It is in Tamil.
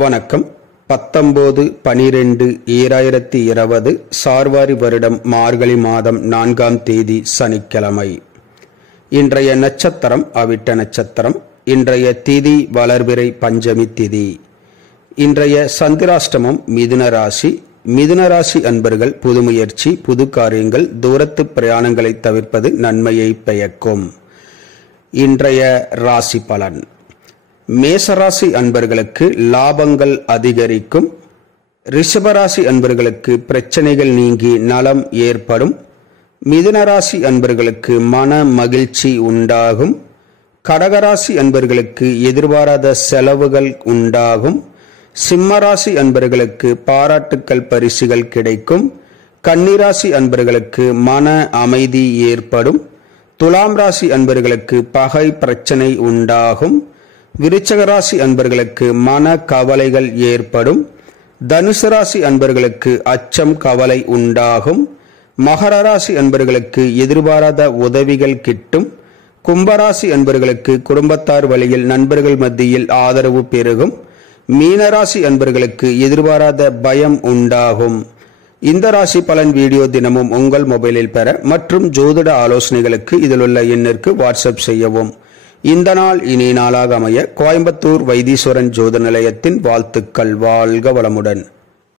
வணக்கம். 19/12/2020 சார்வாரி வருடம் மார்கழி மாதம் 4ஆம் தேதி சனிக்கிழமை. இன்றைய நட்சத்திரம் அவிட்ட நட்சத்திரம். இன்றைய திதி வளர்பிறை பஞ்சமி திதி. இன்றைய சந்திராஷ்டமம் மிதுன ராசி. மிதுன ராசி அன்பர்கள் புது முயற்சி, புது காரியங்கள், தூரத்து பிரயாணங்களை தவிர்ப்பது நன்மையை பயக்கும். இன்றைய ராசி பலன். மேசராசி அன்பர்களுக்கு லாபங்கள் அதிகரிக்கும். ரிஷபராசி அன்பர்களுக்கு பிரச்சனைகள் நீங்கி நலம் ஏற்படும். மிதுனராசி அன்பர்களுக்கு மன மகிழ்ச்சி உண்டாகும். கடகராசி அன்பர்களுக்கு எதிர்பாராத செலவுகள் உண்டாகும். சிம்மராசி அன்பர்களுக்கு பாராட்டுக்கள் பரிசுகள் கிடைக்கும். கன்னிராசி அன்பர்களுக்கு மன அமைதி ஏற்படும். துலாம் ராசி அன்பர்களுக்கு பகை பிரச்சனை உண்டாகும். விருச்சக ராசி அன்பர்களுக்கு மன கவலைகள் ஏற்படும். தனுசு ராசி அன்பர்களுக்கு அச்சம் கவலை உண்டாகும். மகர ராசி அன்பர்களுக்கு எதிர்பாராத உதவிகள் கிட்டும். கும்பராசி அன்பர்களுக்கு குடும்பத்தார் வழியில் நண்பர்கள் மத்தியில் ஆதரவு பெருகும். மீனராசி அன்பர்களுக்கு எதிர்பாராத பயம் உண்டாகும். இந்த ராசி பலன் வீடியோ தினமும் உங்கள் மொபைலில் பெற மற்றும் ஜோதிட ஆலோசனைகளுக்கு இதில் உள்ள எண்ணிற்கு வாட்ஸ்அப் செய்யவும். இந்த நாள் இனிய நாளாக அமைய கோயம்புத்தூர் வைத்தீஸ்வரன் ஜோதிட நிலையத்தின் வாழ்த்துக்கள். வாழ்க வளமுடன்.